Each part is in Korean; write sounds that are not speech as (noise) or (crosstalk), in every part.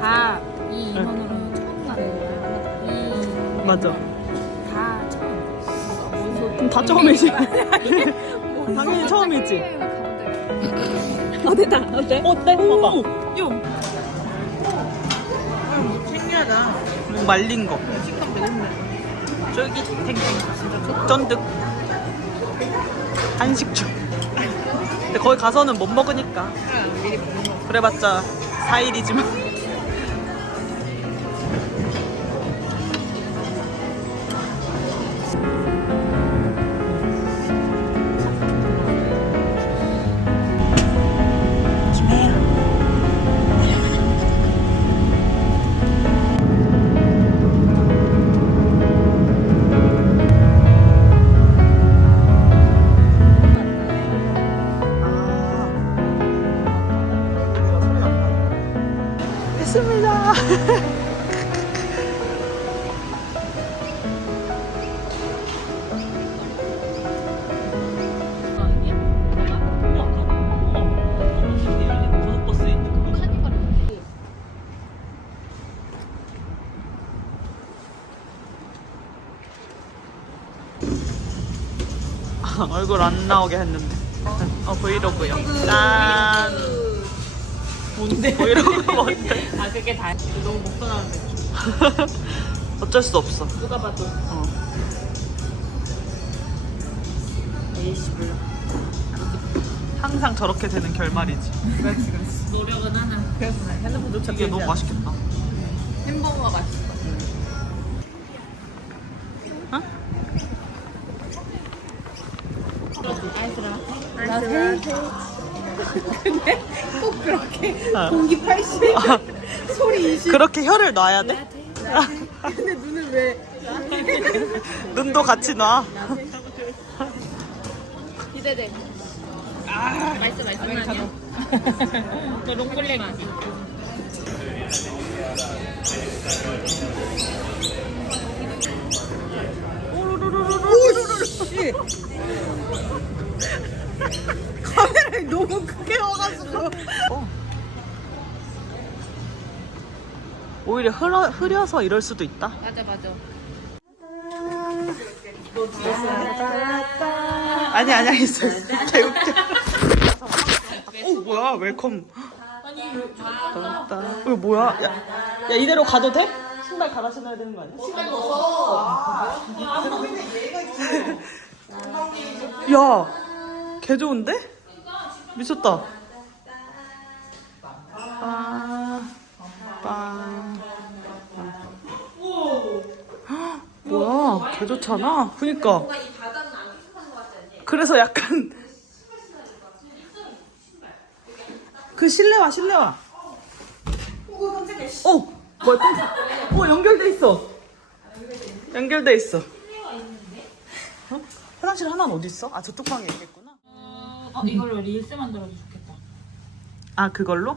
다 이 인원으로 처음 가는 거야. 이 맞아. 다 처음. 그럼 다 처음이지. (laughs) 당연히 처음이지. 어 됐다. 어때? 어때? 봐봐. 요. 신기하다. 목 말린 거. 식감 되겠네. 쫄깃탱탱. 진짜 쫀득. 한식중. 근데 거기 가서는 못 먹으니까. 미리 먹는 거. 그래봤자 4일이지만. 얼굴 안 나오게 했는데. 어 브이로그요. 짠. 뭔데? 브이로그 뭔데? 아 그게 다. 너무 먹고 나는데. (laughs) 어쩔 수 없어. 누가 봐도. 어. 에이씨 몰라. 항상 저렇게 되는 결말이지. 그렇지 그렇지. 노력은 하나. 그래서 나 핸드폰 놓쳐. 이게 너무 맛있겠다. 햄버거가 맛있어. 어? 아이스 라떼. 근데 꼭 그렇게 아. 공기 80, 아, 소리 20. 그렇게 혀를 놔야 돼? 근데 눈은 왜? 눈도 같이 놔. 기대돼. 아, 맛있어, 맛있어. 아니야? 그 롱블랙 아니야? 오씨에 너무 크게 와가지고. 어. 오히려 흐려, 흐려서 이럴 수도 있다. 맞아, 맞아. 아니 아니야 있어 있어. 개웃겨. 오 뭐야 웰컴. 나왔다. 이거 뭐야? 야, 야 이대로 가도 돼? 신발 갈아 신어야 되는 거 아니야? 야, 개 좋은데? 미쳤다. 빠, 빠. 헉, 뭐야, 개 좋잖아. 그니까. 그래서 약간 그 실내화 실내화. 어, 뭐야? 또- 어 연결돼 있어. 연결돼 있어. 어? 화장실 하나는 어디 있어? 아 저쪽 방에. 어, 이걸로 릴스 만들어도 좋겠다. 아 그걸로?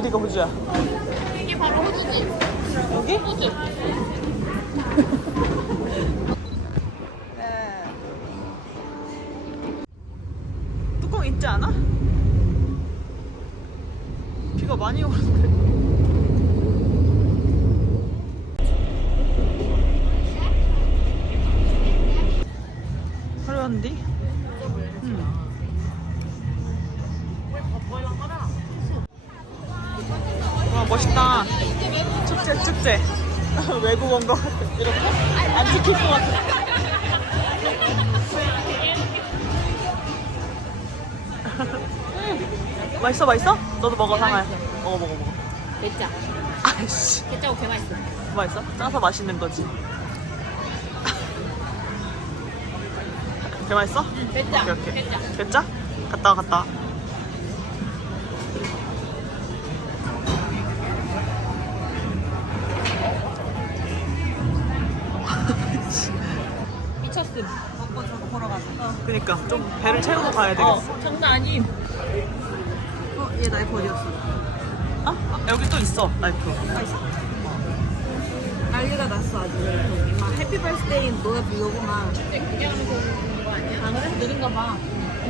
어디가 호주야? 이게 바로 호주지. 여기? 호주. (laughs) 외국 온 거. 이렇게 안 지킬 것 같아. (laughs) 맛있어 맛있어? 너도 먹어 상아야. 먹어 먹어 먹어. 대짜. 아이씨 대짜고 개 맛있어. 맛있어? 짜서 맛있는 거지. (laughs) 개 맛있어? 대짜. 오케이 오케이. 대짜. 됐자? 갔다 와 갔다 와. 그니까 좀 배를 채우고 가야 되겠어. 어, 장난 아님. 어, 얘 나이프 어디였어? 아, 아, 여기 또 있어 라이프. 난리가 났어 아주. 막 해피 벌스데이 노래 부르고만. 안 그래서 느린가 봐.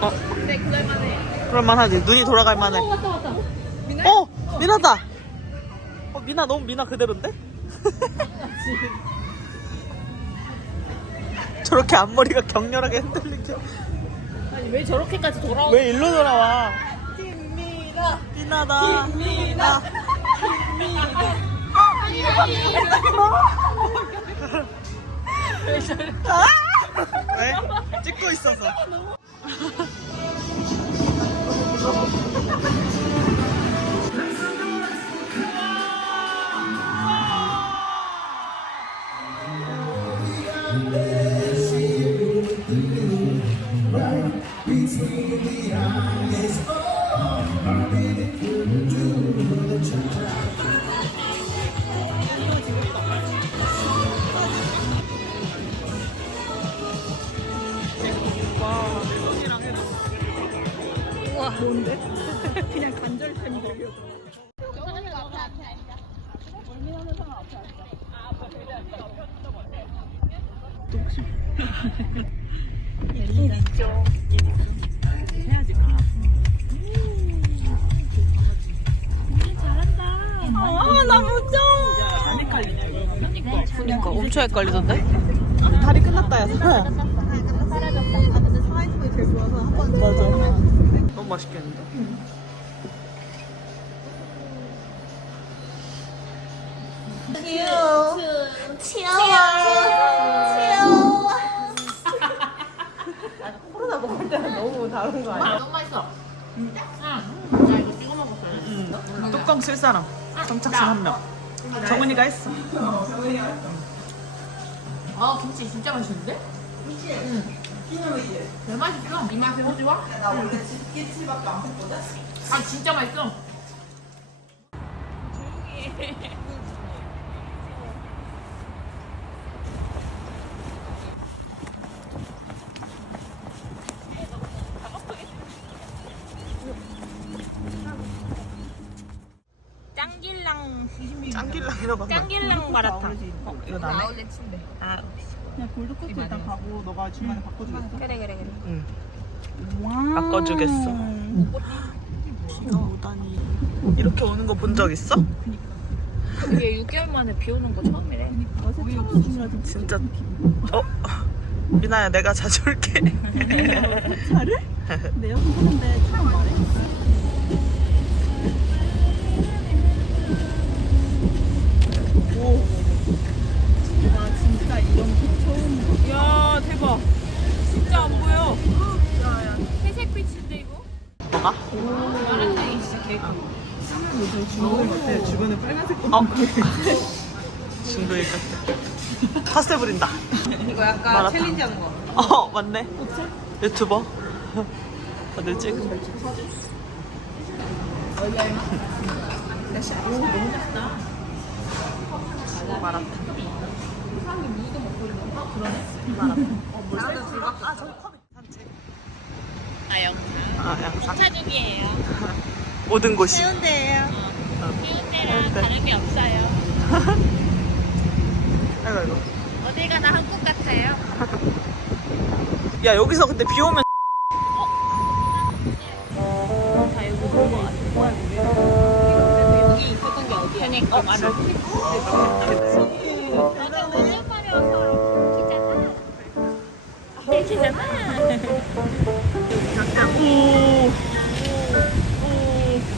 어, 근데 그럴만해. 그럴만하지. 눈이 돌아갈 만해. 어, 왔다, 왔다. 어, 미나다. 어, 미나 너무 미나 그대로인데? (laughs) 저렇게 앞머리가 격렬하게 흔들리게. 아니, 왜 저렇게까지 돌아오 왜 일로 돌아와? 김미나. 미나다. 김미나. 왜? 찍고 있어서. 뭔데? 5초에 걸리던데? 다리 끝났다 야 사라졌다 아 근데 사이즈가 제일 좋아서 한번 맞아 너무 맛있겠는데? 귀여워 귀여워 코로나 먹을 때랑 너무 다른 거 아니야? 너무 맛있어. 응. 나 이거 찍어 먹었어. 응. 뚜껑 쓸 사람. 정착신 한 명. 정은이가 했어. 아, 김치 진짜 맛있는데? 김치? 응. 왜 맛있어? 이 맛에 호주 와? 나 원래 김치밖에 안 먹거든? 아, 진짜 맛있어. 짱길랑 짱길랑이라고 하면. 짱길랑 마라탕. 어, 이거 나네? 아울렛 침대. 아, 골드코트 일단 가고 너가 중간에 바꿔주겠어? 그래 그래 그래. 응. 와 바꿔주겠어. 비가 오다니. 이렇게 오는 거 본 적 있어? 이게 6개월 만에 비 오는 거 처음이래. 어제 처음 중이라서 진짜. 어? 미나야, 내가 자주 올게. 차를? (laughs) 내 옆에 사는데 처음 말해? 파스 부린다. 이거 약간 마라탕. 챌린지 하는 거 어, 맞네. 유튜버. 다들 찍은 거. 마라탕. 즐겁다 아. 아. 아, 양상. 차 중이에요. 모든 곳이. 해운대예요 해운대랑 해운대. 다름이 없어요. (laughs) 아이고, 아이고. 어딜 가나 한국 같아요. 야, 여기서 근데 비 오면. 다 여기 놀러 왔어. 여기 있었던 게 어디야? 그니까 맞아. 내가 오늘버려서 키잖아. 키잖아. 오.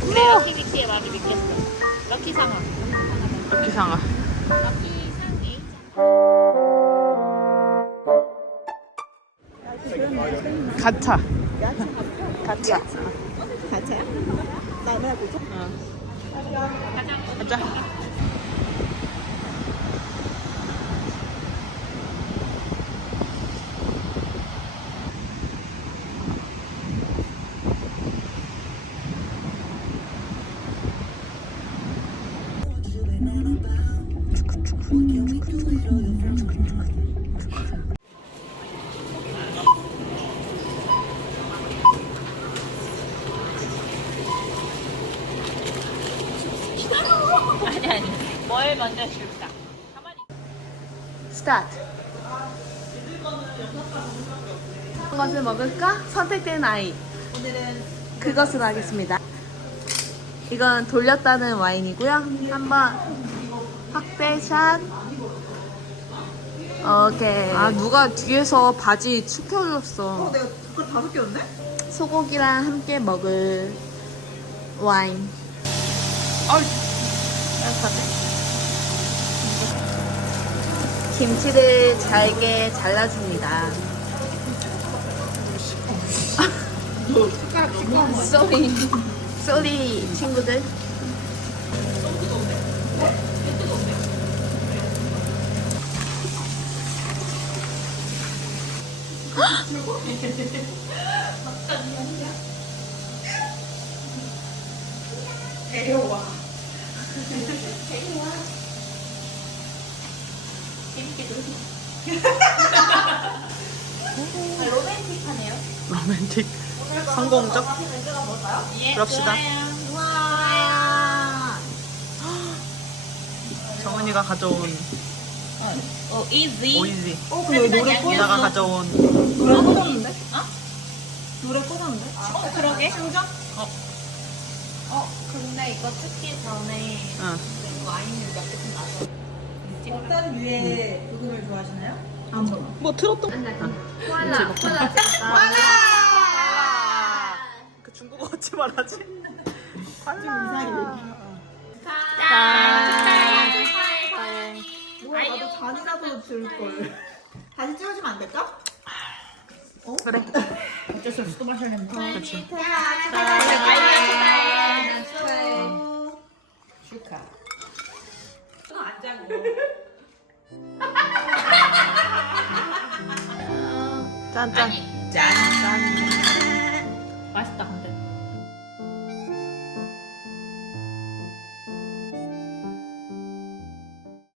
근데 럭키 빅티에 많이 믿겠어. 럭키 상어. 이렇게 상아. 가차. 가차. 가차야? 나 맨날 보죠? 어. 가자. 가자. Thank. 아니 아니. 뭘 먼저 줄까? 가만히. 스타트. 것을 먹을까? 선택된 아이. 오늘은 그것을 하겠습니다. 이건 돌렸다는 와인이고요. 한번 확대샷. 오케이. 아 누가 뒤에서 바지 축혀줬어. 내가 그걸 다섯 개였네? 소고기랑 함께 먹을 와인. 김치를 잘게 잘라줍니다. 쏘리. 쏘리 친구들. 로맨틱 성공적 그럽시다 정은이가 가져온 어 easy. 오이지 어, 근데 왜 노래 꺼? 나가 가져온 노래 꺼졌는데? 어? 노래 꺼졌는데? 어 그러게. 어, 근데 이거 뜯기 전에 응. 와인을 몇 개씩 마셔. 어떤 류의 부금을 좋아하시나요? 아무거나. 뭐 틀었던 콜라, 콜라 찍었다. 그 중국어 같이 말하지 뭐야, 나도 잔이라도 들걸. 다시 찍어주면 안 될까? 그래 어쩔 수 없이 또 마셔야 된다. 그렇지 축하. 짠 짠. 맛있다 근데.